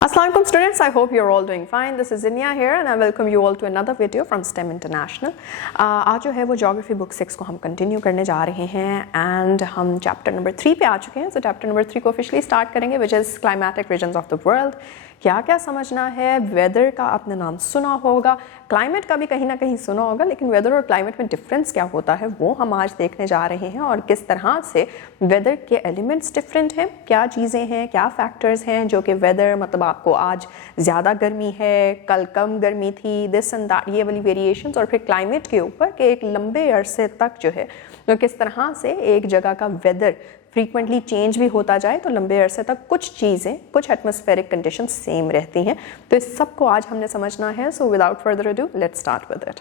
Assalamualaikum students, I hope you're all doing fine. This is Zinia here and I welcome you all to another video from STEM International. आज जो है वो Geography Book 6 को हम continue करने जा रहे हैं एंड हम चैप्टर नंबर 3 पे आ चुके हैं. सो चैप्टर नंबर 3 को ऑफिशियली स्टार्ट करेंगे which is climatic regions of the world. क्या क्या समझना है, वेदर का आपने नाम सुना होगा, क्लाइमेट का भी कहीं ना कहीं सुना होगा, लेकिन वेदर और क्लाइमेट में डिफरेंस क्या होता है वो हम आज देखने जा रहे हैं और किस तरह से वेदर के एलिमेंट्स डिफरेंट हैं, क्या चीज़ें हैं, क्या फैक्टर्स हैं जो कि वेदर मतलब आपको आज ज़्यादा गर्मी है, कल कम गर्मी थी, दिस एंड दैट, ये वाली वेरिएशंस, और फिर क्लाइमेट के ऊपर कि एक लंबे अरसे तक जो है तो किस तरह से एक जगह का वेदर फ्रीक्वेंटली चेंज भी होता जाए तो लंबे अरसे तक कुछ चीज़ें, कुछ एटमॉस्फेरिक कंडीशन सेम रहती हैं. तो इस सब को आज हमने समझना है. So without further ado let's start with it.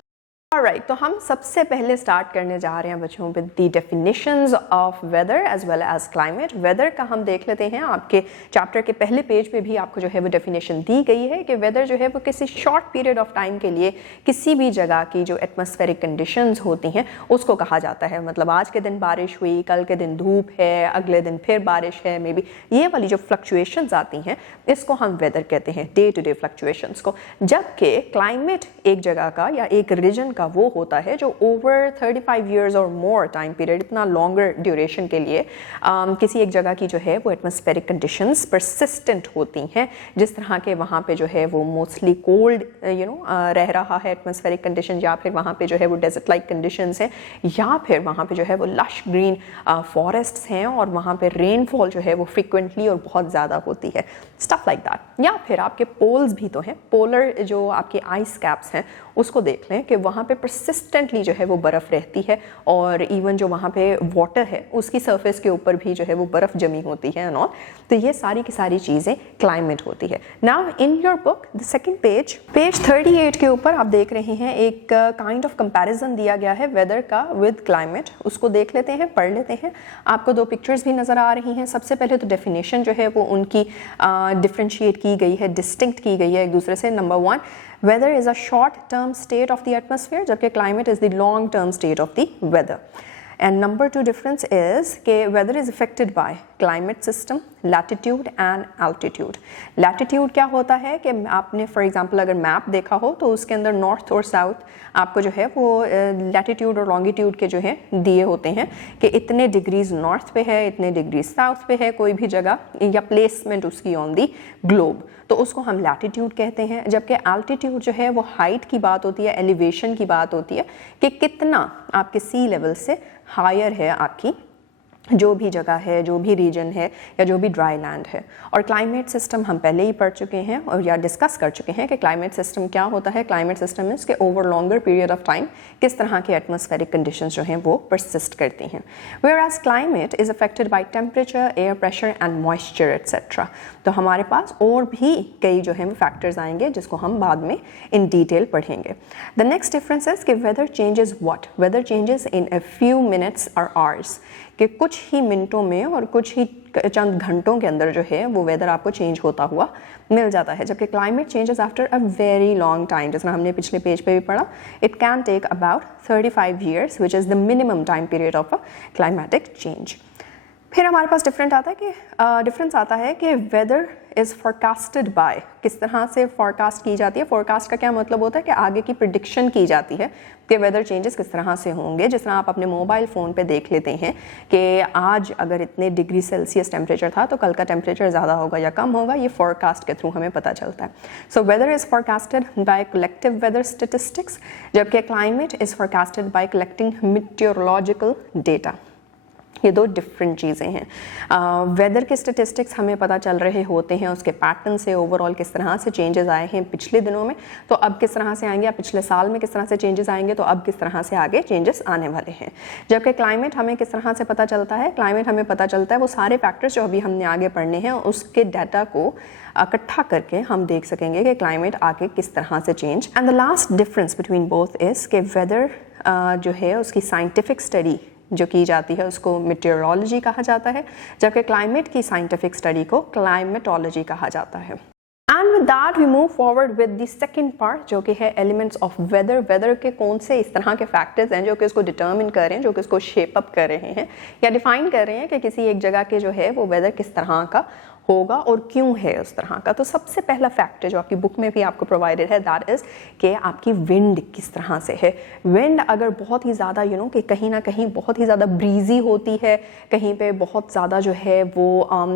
Alright, तो हम सबसे पहले स्टार्ट करने जा रहे हैं बच्चों with the definitions of weather as well as climate. Weather का हम देख लेते हैं. आपके चैप्टर के पहले पेज पे भी आपको जो है वो डेफिनेशन दी गई है कि वेदर जो है वो किसी शॉर्ट पीरियड ऑफ टाइम के लिए किसी भी जगह की जो एटमॉस्फेरिक कंडीशंस होती हैं उसको कहा जाता है. मतलब आज के दिन बारिश हुई, कल के दिन धूप है, अगले दिन फिर बारिश है, मे बी ये वाली जो फ्लक्चुएशंस आती हैं इसको हम वेदर कहते हैं, डे टू डे फ्लक्चुएशंस को. जबकि क्लाइमेट एक जगह का या एक रीजन का वो होता है जो ओवर 35 इयर्स और मोर टाइम पीरियड, इतना लॉन्गर ड्यूरेशन के लिए किसी एक जगह की जो है वो एटमॉस्फेरिक कंडीशंस परसिस्टेंट होती हैं. जिस तरह के वहाँ पे जो है वो मोस्टली कोल्ड रह रहा है एटमॉस्फेरिक कंडीशन, या फिर वहाँ पे जो है वो डेजर्ट लाइक कंडीशंस हैं, या फिर वहाँ पे जो है वो लश ग्रीन फॉरेस्ट्स हैं और वहाँ पे रेनफॉल जो है वो फ्रिक्वेंटली और बहुत ज़्यादा होती है, स्टफ लाइक दैट. या फिर आपके पोल्स भी तो हैं, पोलर जो आपके आइस कैप्स हैं उसको देख लें कि वहाँ पे परसिस्टेंटली जो है वो बर्फ़ रहती है और इवन जो वहाँ पे वाटर है उसकी सरफेस के ऊपर भी जो है वो बर्फ़ जमी होती है एंड ऑल. तो ये सारी की सारी चीज़ें क्लाइमेट होती है. Now in your book the second page 38 के ऊपर आप देख रहे हैं एक काइंड ऑफ कंपैरिजन दिया गया है वेदर का विद क्लाइमेट. उसको देख लेते हैं, पढ़ लेते हैं. आपको दो पिक्चर्स भी नज़र आ रही हैं. सबसे पहले तो डेफिनेशन जो है वो उनकी डिफ्रेंशिएट की गई है, डिस्टिंक्ट की गई है एक दूसरे से. Number 1, weather is a short term state of the atmosphere, जबकि climate is the long term state of the weather. And number 2 difference is कि weather is affected by climate system, latitude and altitude. Latitude क्या होता है कि आपने for example अगर map देखा हो तो उसके अंदर नॉर्थ और साउथ आपको जो है वो लैटिट्यूड और लॉन्गिट्यूड के जो है दिए होते हैं कि इतने डिग्रीज नॉर्थ पे है, इतने डिग्रीज साउथ पे है कोई भी जगह या प्लेसमेंट उसकी ऑन दी ग्लोब, तो उसको हम लैटिट्यूड कहते हैं. जबकि एल्टीट्यूड जो है वो हाइट की बात होती है, एलिवेशन की बात होती है कि कितना आपके सी लेवल से हायर है आपकी जो भी जगह है, जो भी रीजन है या जो भी ड्राई लैंड है. और क्लाइमेट सिस्टम हम पहले ही पढ़ चुके हैं और या डिस्कस कर चुके हैं कि क्लाइमेट सिस्टम क्या होता है. क्लाइमेट सिस्टम में इसके over longer period of time किस तरह के एटमॉस्फेरिक कंडीशंस जो हैं वो परसिस्ट करती हैं. Whereas climate is affected by temperature, air pressure and moisture etcetera. तो हमारे पास और भी कई जो हैं फैक्टर्स आएंगे जिसको हम बाद में इन डिटेल पढ़ेंगे. द नेक्स्ट डिफरेंस इज कि weather changes what, weather changes in a few minutes और आवर्स, कि कुछ ही मिनटों में और कुछ ही चंद घंटों के अंदर जो है वो वेदर आपको चेंज होता हुआ मिल जाता है. जबकि climate changes after a very long time, जिसमें हमने पिछले पेज पे भी पढ़ा, it can take about 35 years which is the minimum time period of a climatic change. फिर हमारे पास डिफरेंस आता है कि वेदर इज़ फोरकास्टेड बाय, किस तरह से फोरकास्ट की जाती है. फोरकास्ट का क्या मतलब होता है कि आगे की प्रिडिक्शन की जाती है कि वेदर चेंजेस किस तरह से होंगे. जिस तरह आप अपने मोबाइल फ़ोन पे देख लेते हैं कि आज अगर इतने डिग्री सेल्सियस टेम्परेचर था तो कल का टेम्परेचर ज़्यादा होगा या कम होगा, ये फोरकास्ट के थ्रू हमें पता चलता है. So weather is forecasted by collective weather statistics, जबकि climate is forecasted by collecting meteorological data. ये दो डिफरेंट चीज़ें हैं. वेदर के स्टेटिस्टिक्स हमें पता चल रहे होते हैं उसके पैटर्न से, ओवरऑल किस तरह से चेंजेस आए हैं पिछले दिनों में, तो अब किस तरह से आएंगे, या पिछले साल में किस तरह से चेंजेस आएंगे, तो अब किस तरह से आगे चेंजेस आने वाले हैं. जबकि क्लाइमेट हमें किस तरह से पता चलता है, क्लाइमेट हमें पता चलता है वो सारे फैक्टर्स जो अभी हमने आगे पढ़ने हैं उसके डाटा को इकट्ठा करके हम देख सकेंगे कि क्लाइमेट आगे किस तरह से change. And the last difference between both is कि वेदर जो है उसकी साइंटिफिक स्टडी जो की जाती है उसको मीटियोरोलॉजी कहा जाता है, जबकि क्लाइमेट की साइंटिफिक स्टडी को क्लाइमेटोलॉजी कहा जाता है. And with that we move forward with the second part जो कि है एलिमेंट्स ऑफ वेदर. वेदर के कौन से इस तरह के फैक्टर्स हैं जो कि इसको डिटर्मिन कर रहे हैं, जो कि इसको शेप अप कर रहे हैं या डिफाइन कर रहे हैं कि किसी एक जगह के जो है वो वेदर किस तरह का होगा और क्यों है उस तरह का। तो सबसे पहला फैक्टर जो आपकी बुक में भी आपको प्रोवाइडेड है दैट इज़ कि आपकी विंड किस तरह से है। विंड अगर बहुत ही ज़्यादा कि कहीं ना कहीं बहुत ही ज़्यादा ब्रीजी होती है, कहीं पे बहुत ज़्यादा जो है वो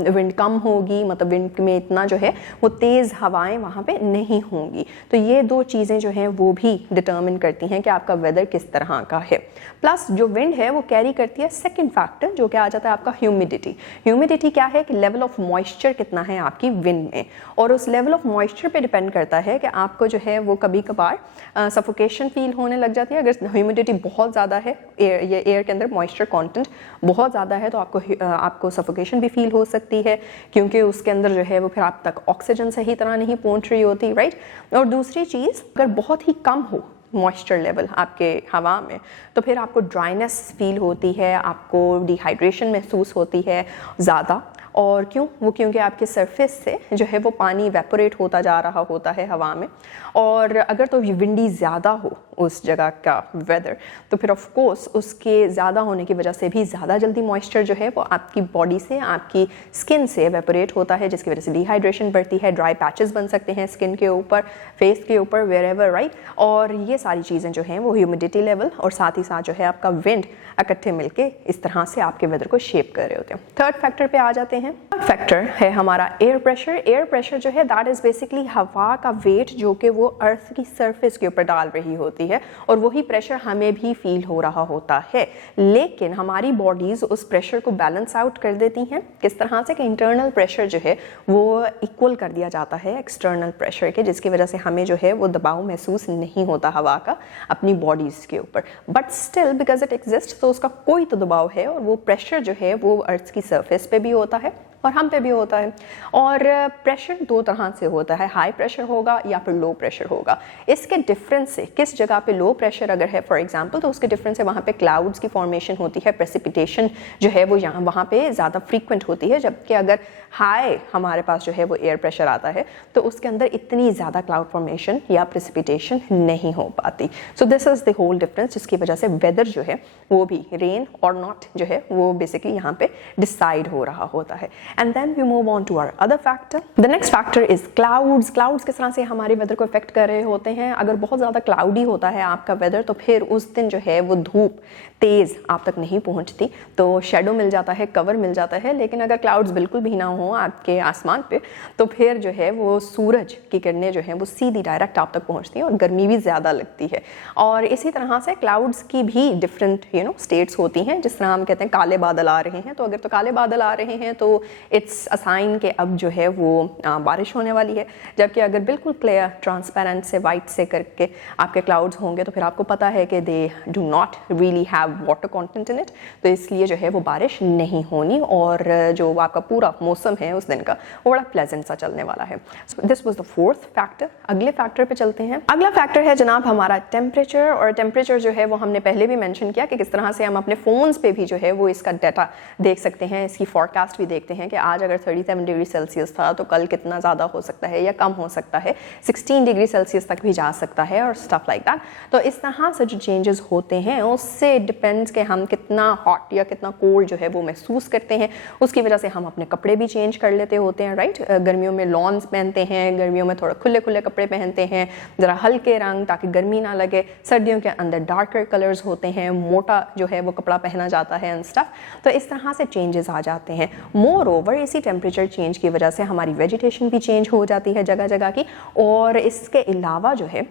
विंड कम होगी, मतलब विंड में इतना जो है वो तेज़ हवाएं वहाँ पे नहीं होंगी। तो ये दो चीज़ें जो हैं वो भी डिटर्मिन करती हैं कि आपका वेदर किस तरह का है। प्लस जो विंड है वो कैरी करती है सेकेंड फैक्टर जो कि आ जाता है आपका ह्यूमिडिटी। ह्यूमिडिटी क्या है कि लेवल ऑफ मॉइस्चर कितना है आपकी विंड में, और उस लेवल ऑफ मॉइस्चर पे डिपेंड करता है कि आपको जो है वो कभी कभार सफोकेशन फील होने लग जाती है। अगर ह्यूमिडिटी बहुत ज़्यादा है, एयर के अंदर मॉइस्चर कंटेंट बहुत ज़्यादा है, तो आपको सफोकेशन भी फील हो सकती है, क्योंकि उसके अंदर जो है वो फिर आप तक ऑक्सीजन सही तरह नहीं पहुंच रही होती, राइट। और दूसरी चीज़, अगर बहुत ही कम हो मॉइस्चर लेवल आपके हवा में, तो फिर आपको ड्राइनेस फील होती है, आपको डिहाइड्रेशन महसूस होती है ज़्यादा। और क्यों? वो क्योंकि आपके सरफेस से जो है वो पानी इवेपोरेट होता जा रहा होता है हवा में। और अगर तो विंडी ज़्यादा हो उस जगह का वेदर, तो फिर ऑफ कोर्स उसके ज़्यादा होने की वजह से भी ज़्यादा जल्दी मॉइस्चर जो है वो आपकी बॉडी से, आपकी स्किन से इवेपोरेट होता है, जिसकी वजह से डिहाइड्रेशन बढ़ती है, ड्राई पैचेस बन सकते हैं स्किन के ऊपर, फेस के ऊपर, वेयरएवर, राइट। और ये सारी चीज़ें जो हैं वो ह्यूमिडिटी लेवल और साथ ही साथ जो है आपका विंड इकट्ठे मिलके इस तरह से आपके वेदर को शेप कर रहे होते हैं। थर्ड फैक्टर पे आ जाते हैं। थर्ड फैक्टर है हमारा एयर प्रेशर। एयर प्रेशर जो है दैट इज़ बेसिकली हवा का वेट जो कि वो अर्थ की सरफेस के ऊपर डाल रही होती है, और वही प्रेशर हमें भी फील हो रहा होता है। लेकिन हमारी बॉडीज़ उस प्रेशर को बैलेंस आउट कर देती हैं। किस तरह से कि इंटरनल प्रेशर जो है वो इक्वल कर दिया जाता है एक्सटर्नल प्रेशर के, जिसकी वजह से हमें जो है वो दबाव महसूस नहीं होता हवा का अपनी बॉडीज़ के ऊपर। But still because it exist, तो उसका कोई तो दबाव है, और वो प्रेशर जो है वो अर्थ की सरफेस पे भी होता है और हम पे भी होता है। और प्रेशर दो तरह से होता है, हाई प्रेशर होगा या फिर लो प्रेशर होगा। इसके डिफरेंस से किस जगह पे लो प्रेशर अगर है फॉर एग्जांपल, तो उसके डिफरेंस से वहाँ पे क्लाउड्स की फॉर्मेशन होती है, प्रेसिपिटेशन जो है वो वहाँ पे ज़्यादा फ्रीक्वेंट होती है। जबकि अगर हाई हमारे पास जो है वो एयर प्रेशर आता है, तो उसके अंदर इतनी ज़्यादा क्लाउड फॉर्मेशन या प्रेसिपिटेशन नहीं हो पाती। So this is the whole difference, जिसकी वजह से वेदर जो है वो भी रेन और नॉट जो है वो बेसिकली यहाँ पे डिसाइड हो रहा होता है। And then we move on to our other factor. The next factor is clouds. Clouds किस तरह से हमारे वेदर को इफेक्ट कर रहे होते हैं। अगर बहुत ज़्यादा क्लाउडी होता है आपका वेदर, तो फिर उस दिन जो है वो धूप तेज़ आप तक नहीं पहुंचती, तो शेडो मिल जाता है, कवर मिल जाता है। लेकिन अगर क्लाउड्स बिल्कुल भी ना हो आपके आसमान पे, तो फिर जो है वो सूरज की किरणें जो हैं वो सीधी डायरेक्ट आप तक पहुंचती हैं और गर्मी भी ज़्यादा लगती है। और इसी तरह से क्लाउड्स की भी डिफरेंट स्टेट्स होती हैं। जिस तरह हम कहते हैं काले बादल आ रहे हैं, तो अगर तो काले बादल आ रहे हैं तो इट्स अ साइन के अब जो है वो बारिश होने वाली है। जबकि अगर बिल्कुल क्लियर ट्रांसपेरेंट से वाइट से करके आपके क्लाउड्स होंगे, तो फिर आपको पता है कि they do not really have water content in it, तो इसलिए जो है वो बारिश नहीं होनी, और जो आपका पूरा मौसम है उस दिन का वो बड़ा प्लेजेंट सा चलने वाला है। So this was the fourth factor. अगले फैक्टर पे चलते हैं। अगला फैक्टर है जनाब हमारा टेम्परेचर। और टेम्परेचर जो है वो हमने पहले भी मेंशन किया कि किस तरह से हम अपने फ़ोन्स पे भी जो है वो इसका डाटा देख सकते हैं, इसकी फॉरकास्ट भी देखते हैं कि आज अगर 37 डिग्री सेल्सियस था तो कल कितना ज़्यादा हो सकता है या कम हो सकता है, 16 डिग्री सेल्सियस तक भी जा सकता है और स्टफ लाइक दैट। तो इस तरह से जो चेंजेस होते हैं उससे डिपेंड्स कि हम कितना हॉट या कितना कोल्ड जो है वो महसूस करते हैं। उसकी वजह से हम अपने कपड़े भी चेंज कर लेते होते हैं, राइट। गर्मियों में लॉन्स पहनते हैं, गर्मियों में थोड़ा खुले खुले कपड़े पहनते हैं, ज़रा हल्के रंग ताकि गर्मी ना लगे। सर्दियों के अंदर डार्कर कलर्स होते हैं, मोटा जो है वो कपड़ा पहना जाता है एंड स्टफ। तो इस तरह से चेंजेस आ जाते हैं। मोर ओवर इसी टेम्परेचर चेंज की वजह से हमारी वेजिटेशन भी चेंज हो जाती है जगह जगह की। और इसके अलावा जो है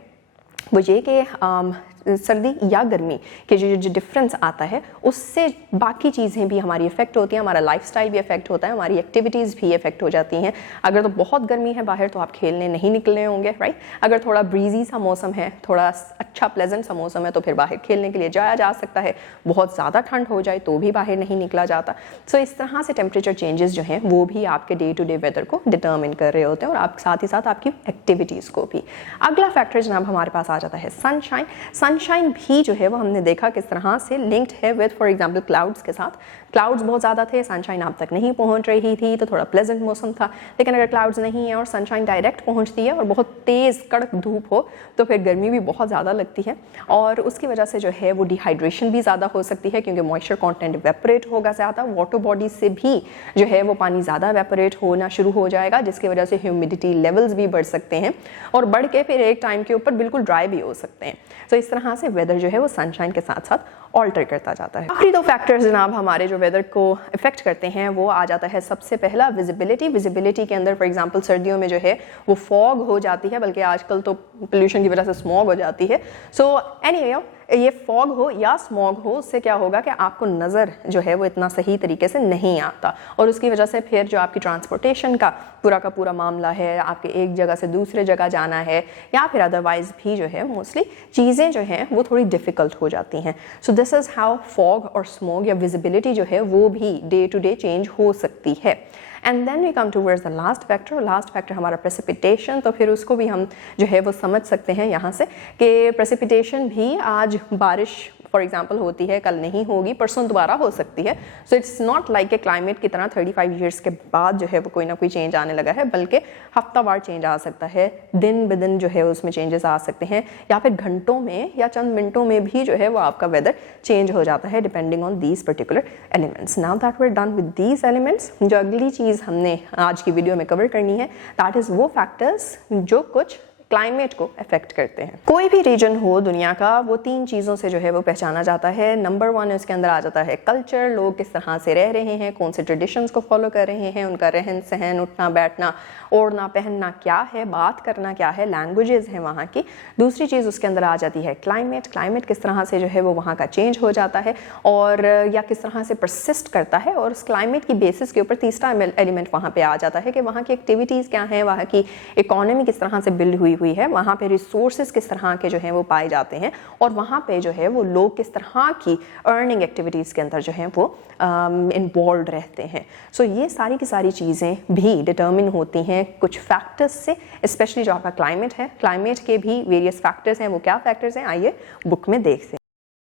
वो ये कि सर्दी या गर्मी के जो डिफरेंस आता है उससे बाकी चीज़ें भी हमारी इफ़ेक्ट होती हैं, हमारा लाइफस्टाइल भी इफ़ेक्ट होता है, हमारी एक्टिविटीज़ भी इफ़ेक्ट हो जाती हैं। अगर तो बहुत गर्मी है बाहर तो आप खेलने नहीं निकले होंगे, राइट। अगर थोड़ा ब्रीजी सा मौसम है, थोड़ा अच्छा प्लेजेंट सा मौसम है, तो फिर बाहर खेलने के लिए जाया जा सकता है। बहुत ज़्यादा ठंड हो जाए तो भी बाहर नहीं निकला जाता। सो इस तरह से टेम्परेचर चेंजेस जो हैं वो भी आपके डे टू डे वेदर को डिटर्मिन कर रहे होते हैं, और आप साथ ही साथ आपकी एक्टिविटीज़ को भी। अगला फैक्टर जनाब हमारे पास आ जाता है सनशाइन। सनशाइन भी जो है वो हमने देखा किस तरह से लिंक्ड है विद फॉर एग्जांपल क्लाउड्स के साथ। क्लाउड्स बहुत ज़्यादा थे, सनशाइन आप तक नहीं पहुंच रही थी तो थोड़ा प्लेजेंट मौसम था, लेकिन अगर क्लाउड्स नहीं है और सनशाइन डायरेक्ट पहुंचती है और बहुत तेज़ कड़क धूप हो तो फिर गर्मी भी बहुत ज़्यादा लगती है और उसकी वजह से जो है वो डिहाइड्रेशन भी ज़्यादा हो सकती है क्योंकि मॉइस्चर कॉन्टेंट इवेपोरेट होगा ज़्यादा, वाटर बॉडी से भी जो है वो पानी ज़्यादा इवेपोरेट होना शुरू हो जाएगा जिसकी वजह से ह्यूमिडिटी लेवल्स भी बढ़ सकते हैं और बढ़ के फिर एक टाइम के ऊपर बिल्कुल ड्राई भी हो सकते हैं। तो इस तरह से वेदर जो है वो सनशाइन के साथ साथ ऑल्टर करता जाता है। आखिरी दो फैक्टर्स जनाब हमारे जो वेदर को इफेक्ट करते हैं वो आ जाता है सबसे पहला विजिबिलिटी। विजिबिलिटी के अंदर फॉर एग्जांपल सर्दियों में जो है वो फॉग हो जाती है, बल्कि आजकल तो पोल्यूशन की वजह से स्मॉग हो जाती है। सो एनीवे ये फॉग हो या स्मॉग हो उससे क्या होगा कि आपको नज़र जो है वो इतना सही तरीके से नहीं आता और उसकी वजह से फिर जो आपकी ट्रांसपोर्टेशन का पूरा मामला है, आपके एक जगह से दूसरे जगह जाना है या फिर अदरवाइज भी जो है मोस्टली चीज़ें जो हैं वो थोड़ी डिफ़िकल्ट हो जाती हैं। सो दिस इज़ हाउ फॉग और स्मॉग या विजिबिलिटी जो है वो भी डे टू डे चेंज हो सकती है। And then we come towards the last factor हमारा प्रेसिपिटेशन। तो फिर उसको भी हम जो है वो समझ सकते हैं यहाँ से कि प्रेसिपिटेशन भी आज बारिश फॉर एग्जाम्पल होती है, कल नहीं होगी, परसों दोबारा हो सकती है। So it's not like a climate की तरह 35 ईयर्स के बाद जो है वो कोई ना कोई चेंज आने लगा है, बल्कि हफ्तावार चेंज आ सकता है, दिन ब दिन जो है उसमें चेंजेस आ सकते हैं या फिर घंटों में या चंद मिनटों में भी जो है वो आपका वेदर चेंज हो जाता है depending on these particular elements. Now that we are done with these elements, जो अगली चीज़ हमने आज की वीडियो में कवर करनी है दैट इज़ वो फैक्टर्स जो कुछ क्लाइमेट को अफेक्ट करते हैं। कोई भी रीजन हो दुनिया का वो तीन चीज़ों से जो है वो पहचाना जाता है। नंबर 1 उसके अंदर आ जाता है कल्चर, लोग किस तरह से रह रहे हैं, कौन से ट्रेडिशंस को फॉलो कर रहे हैं, उनका रहन सहन, उठना बैठना, ओढ़ना पहनना क्या है, बात करना क्या है, लैंग्वेजेस हैं वहाँ की। दूसरी चीज़ उसके अंदर आ जाती है क्लाइमेट किस तरह से जो है वो वहाँ का चेंज हो जाता है और या किस तरह से परसिस्ट करता है, और उस क्लाइमेट की बेसिस के ऊपर तीसरा एलिमेंट वहाँ पे आ जाता है कि वहाँ की एक्टिविटीज़ क्या हैं, वहाँ की इकोनॉमी किस तरह से बिल्ड हुई है, वहाँ पे रिसोर्सेज किस तरह के जो हैं वो पाए जाते हैं और वहाँ पे जो है वो लोग किस तरह की अर्निंग एक्टिविटीज़ के अंदर जो हैं वो इन्वॉल्व रहते हैं। सो ये सारी की सारी चीज़ें भी डिटर्मिन होती हैं कुछ फैक्टर्स से, स्पेशली जो आपका क्लाइमेट है। क्लाइमेट के भी वेरियस फैक्टर्स हैं, वो क्या फैक्टर्स हैं आइए बुक में देखते हैं।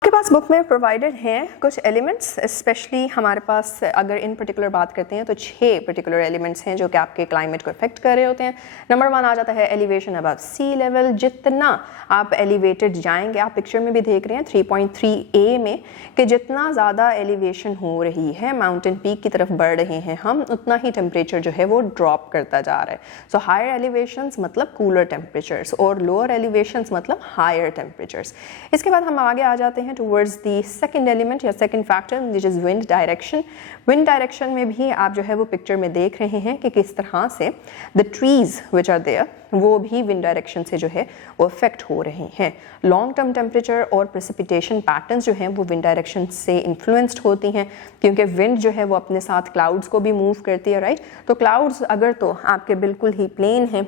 आपके पास बुक में प्रोवाइडेड हैं कुछ एलिमेंट्स, स्पेशली हमारे पास अगर इन पर्टिकुलर बात करते हैं तो 6 पर्टिकुलर एलिमेंट्स हैं जो कि आपके क्लाइमेट को इफेक्ट कर रहे होते हैं। नंबर 1 आ जाता है एलिवेशन अबव सी लेवल। जितना आप एलिवेटेड जाएंगे, आप पिक्चर में भी देख रहे हैं 3.3a में कि जितना ज़्यादा एलिवेशन हो रही है, माउंटेन पीक की तरफ बढ़ रहे हैं हम, उतना ही टेम्परेचर जो है वो ड्रॉप करता जा रहा है। सो हायर एलिवेशंस मतलब कूलर टेम्परेचर्स और लोअर एलिवेशंस मतलब हायर टेम्परेचर्स। इसके बाद हम आगे आ जाते हैं towards the second element या second factor which is wind direction। wind direction में भी आप जो है वो पिक्चर में देख रहे हैं कि किस तरह से the trees which are there वो भी wind direction से जो है वो affect हो रहे हैं। long term temperature और precipitation patterns जो हैं वो wind direction से influenced होती हैं क्योंकि wind जो है वो अपने साथ clouds को भी move करती है, राइट। तो clouds अगर तो आपके बिल्कुल ही plain हैं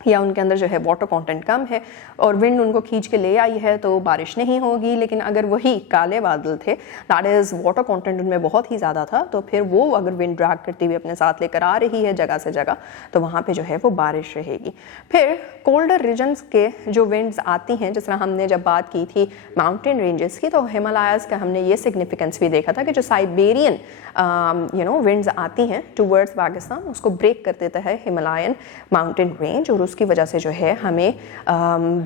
या उनके अंदर जो है वाटर कंटेंट कम है और विंड उनको खींच के ले आई है तो बारिश नहीं होगी, लेकिन अगर वही काले बादल थे, दैट इज़ वाटर कंटेंट उनमें बहुत ही ज़्यादा था, तो फिर वो अगर विंड ड्रैग करती हुई अपने साथ लेकर आ रही है जगह से जगह तो वहाँ पे जो है वो बारिश रहेगी। फिर कोल्डर रीजन्स के जो विंड्स आती हैं, जिस तरह हमने जब बात की थी माउंटेन रेंजेस की, तो हिमालयाज़ का हमने ये सिग्निफिकेंस भी देखा था कि जो साइबेरियन विंड्स आती हैं टूवर्ड्स पाकिस्तान, उसको ब्रेक कर देता है हिमालयन माउंटेन रेंज और उसकी वजह से जो है हमें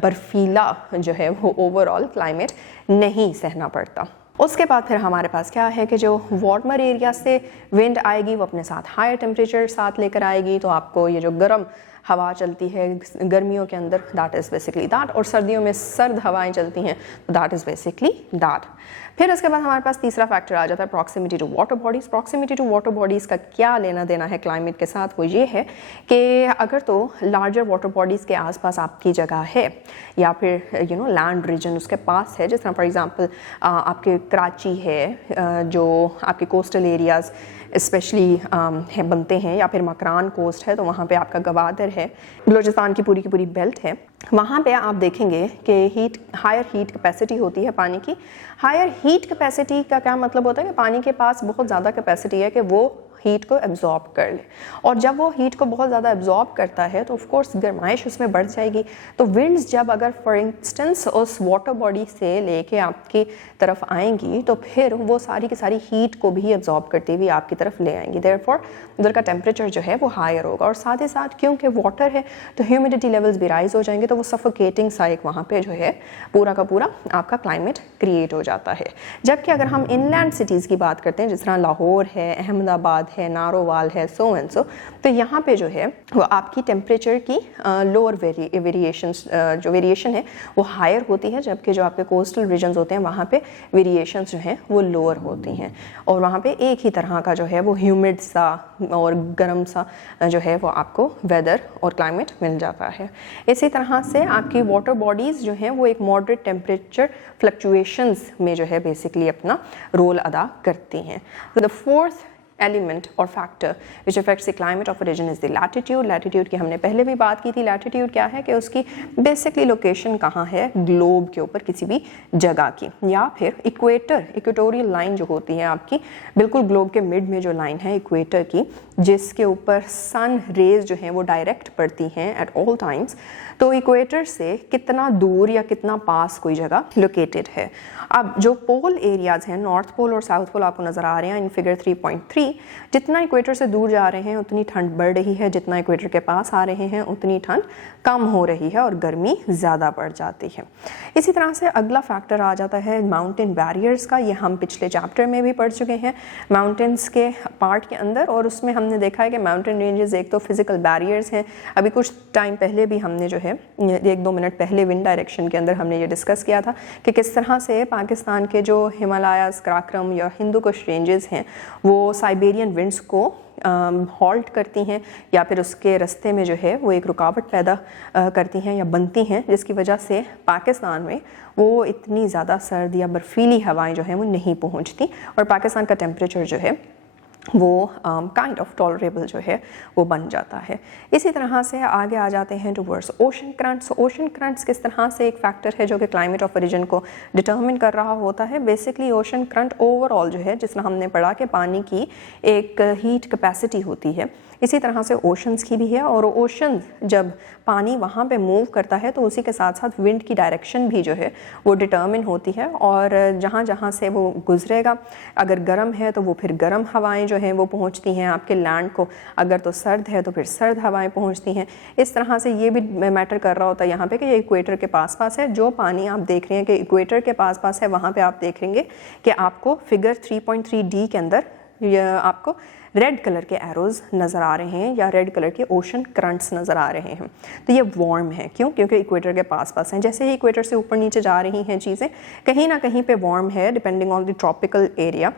बर्फीला जो है वो ओवरऑल क्लाइमेट नहीं सहना पड़ता। उसके बाद फिर हमारे पास क्या है कि जो वार्मर एरिया से विंड आएगी वो अपने साथ हायर टेम्परेचर साथ लेकर आएगी, तो आपको ये जो गर्म हवा चलती है गर्मियों के अंदर, दैट इज़ बेसिकली दैट, और सर्दियों में सर्द हवाएं चलती हैं तो दैट इज़ बेसिकली दैट। फिर उसके बाद हमारे पास तीसरा फैक्टर आ जाता है proximity to water bodies. Proximity to water bodies का क्या लेना देना है क्लाइमेट के साथ, वो ये है कि अगर तो लार्जर वाटर बॉडीज़ के आसपास आपकी जगह है या फिर लैंड रीजन उसके पास है, जिस तरह फॉर एग्जांपल आपके कराची है, जो आपके कोस्टल एरियाज़ स्पेशली बनते हैं, या फिर मकरान कोस्ट है तो वहाँ पे आपका गवादर है, बलूचिस्तान की पूरी बेल्ट है, वहाँ पे आप देखेंगे कि हायर हीट कैपेसिटी होती है पानी की। हायर हीट कैपेसिटी का क्या मतलब होता है कि पानी के पास बहुत ज़्यादा कैपेसिटी है कि वो हीट को एब्जॉर्ब कर ले। और जब वो हीट को बहुत ज़्यादा एब्जॉर्ब करता है तो ऑफ कोर्स गर्माइश उसमें बढ़ जाएगी। तो विंड्स जब अगर फॉर इंस्टेंस उस वाटर बॉडी से लेके आपकी तरफ आएंगी तो फिर वो सारी की सारी हीट को भी एब्जॉर्ब करती हुई आपकी तरफ ले आएंगी। देयरफॉर उधर का टेम्परेचर जो है वो हायर होगा। और साथ ही साथ क्योंकि वाटर है तो ह्यूमिडिटी लेवल्स भी राइज हो जाएंगे, तो वो सफोकेटिंग सा एक वहाँ पे जो है पूरा का पूरा आपका क्लाइमेट क्रिएट हो जाता है। जबकि अगर हम इनलैंड सिटीज़ की बात करते हैं, जिस तरह लाहौर है, अहमदाबाद है, नारोवाल है, सो एंड सो, तो यहाँ पे जो है वो आपकी टेम्परेचर की लोअर वेरिएशंस जो वेरिएशन है वो हायर होती है, जबकि जो आपके कोस्टल रीजन्स होते हैं वहाँ पे वेरिएशंस जो हैं वो लोअर होती हैं। और वहाँ पे एक ही तरह का जो है वो ह्यूमिड सा और गर्म सा जो है वो आपको वेदर और क्लाइमेट मिल जाता है। इसी तरह से आपकी वाटर बॉडीज़ जो हैं वो एक मॉडरेट टेम्परेचर फ्लक्चुएशंस में जो है बेसिकली अपना रोल अदा करती हैं। द फोर्थ एलिमेंट और factor which affects the climate of region is the latitude. Latitude की हमने पहले भी बात की थी। लैटिट्यूड क्या है कि उसकी बेसिकली लोकेशन कहाँ है ग्लोब के ऊपर किसी भी जगह की, या फिर इक्वेटर, इक्वेटोरियल लाइन जो होती है आपकी बिल्कुल ग्लोब के मिड में जो लाइन है इक्वेटर की, जिसके ऊपर सन रेज जो हैं वो डायरेक्ट पड़ती हैं एट ऑल टाइम्स। तो इक्वेटर से कितना दूर या कितना पास कोई जगह लोकेटेड है। अब जो पोल एरियाज़ हैं, नॉर्थ पोल और साउथ पोल आपको नज़र आ रहे हैं इन फिगर 3.3, जितना इक्वेटर से दूर जा रहे हैं उतनी ठंड बढ़ रही है, जितना इक्वेटर के पास आ रहे हैं उतनी ठंड कम हो रही है और गर्मी ज़्यादा बढ़ जाती है। इसी तरह से अगला फैक्टर आ जाता है माउंटेन बैरियर्स का। ये हम पिछले चैप्टर में भी पढ़ चुके हैं माउंटेन्स के पार्ट के अंदर, और उसमें हमने देखा है कि माउंटेन रेंजेस एक तो फिजिकल बैरियर्स हैं। अभी कुछ टाइम पहले भी हमने जो है 1-2 मिनट पहले विंड डायरेक्शन के अंदर हमने ये डिस्कस किया था कि किस तरह से पाकिस्तान के जो हिमालयाज़, कराक्रम या हिंदू कुश रेंजेस हैं वो साइबेरियन विंड्स को हॉल्ट करती हैं या फिर उसके रास्ते में जो है वो एक रुकावट पैदा करती हैं या बनती हैं, जिसकी वजह से पाकिस्तान में वो इतनी ज़्यादा सर्द या बर्फीली हवाएं जो हैं वो नहीं पहुंचती और पाकिस्तान का टेम्परेचर जो है वो काइंड ऑफ टॉलरेबल जो है वो बन जाता है। इसी तरह से आगे आ जाते हैं towards ocean currents. Ocean currents किस तरह से एक फैक्टर है जो कि क्लाइमेट ऑफ रीजन को डिटर्मिन कर रहा होता है। बेसिकली ओशन करंट ओवरऑल जो है, जिस तरह हमने पढ़ा कि पानी की एक हीट कैपेसिटी होती है, इसी तरह से ओशंस की भी है। और ओशन जब पानी वहाँ पे मूव करता है तो उसी के साथ साथ विंड की डायरेक्शन भी जो है वो डिटर्मिन होती है, और जहाँ जहाँ से वो गुजरेगा, अगर गर्म है तो वो फिर गर्म हवाएं जो हैं वो पहुँचती हैं आपके लैंड को, अगर तो सर्द है तो फिर सर्द हवाएं पहुँचती हैं। इस तरह से ये भी मैटर कर रहा होता है यहाँ पे कि ये इक्वेटर के पास पास है। जो पानी आप देख रहे हैं कि इक्वेटर के पास पास है, वहाँ पर आप देखेंगे कि आपको फिगर 3.3D के अंदर आपको रेड कलर के एरोज नज़र आ रहे हैं या रेड कलर के ओशन करंट्स नज़र आ रहे हैं। तो ये वार्म है, क्यों? क्योंकि इक्वेटर के पास पास हैं। जैसे ही इक्वेटर से ऊपर नीचे जा रही हैं चीज़ें, कहीं ना कहीं पे वार्म है depending on the tropical area,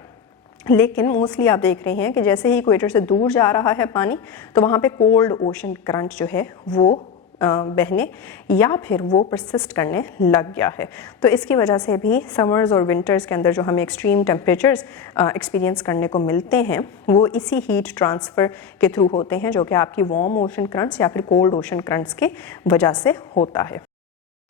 लेकिन मोस्टली आप देख रहे हैं कि जैसे ही इक्वेटर से दूर जा रहा है पानी तो वहाँ पे कोल्ड ओशन करंट जो है वो बहने या फिर वो परसिस्ट करने लग गया है। तो इसकी वजह से भी समर्स और विंटर्स के अंदर जो हमें एक्सट्रीम टेम्परेचर्स एक्सपीरियंस करने को मिलते हैं वो इसी हीट ट्रांसफ़र के थ्रू होते हैं, जो कि आपकी वार्म ओशन करंट्स या फिर कोल्ड ओशन करंट्स की वजह से होता है।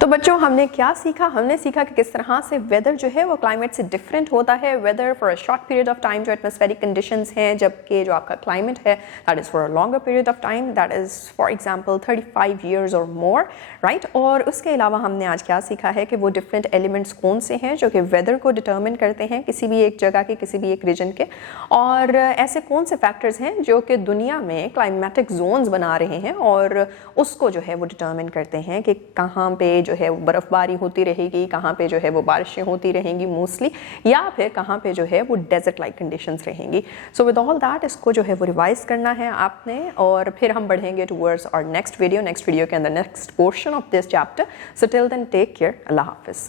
तो बच्चों हमने क्या सीखा? हमने सीखा कि किस तरह से वेदर जो है वो क्लाइमेट से डिफरेंट होता है। Weather for a short period of time जो एटमॉस्फेरिक कंडीशंस हैं, जबकि जो आपका क्लाइमेट है that is for a longer period of time, that is for example 35 years और मोर, राइट। और उसके अलावा हमने आज क्या सीखा है कि वो डिफरेंट एलिमेंट्स कौन से हैं जो कि वेदर को डिटर्मिन करते हैं किसी भी एक जगह के, किसी भी एक रीजन के, और ऐसे कौन से फैक्टर्स हैं जो कि दुनिया में क्लाइमेटिक जोन्स बना रहे हैं और उसको जो है वो डिटर्मिन करते हैं कि कहाँ पे जो है वो बर्फ़बारी होती रहेगी, कहाँ पे जो है वो बारिशें होती रहेंगी मोस्टली, या फिर कहाँ पे जो है वो डेजर्ट लाइक कंडीशंस रहेंगी। सो विद ऑल दैट इसको जो है वो रिवाइज करना है आपने, और फिर हम बढ़ेंगे टुवर्ड्स और नेक्स्ट वीडियो के अंदर next portion of this chapter. So till then take care, अल्लाह हाफिज़।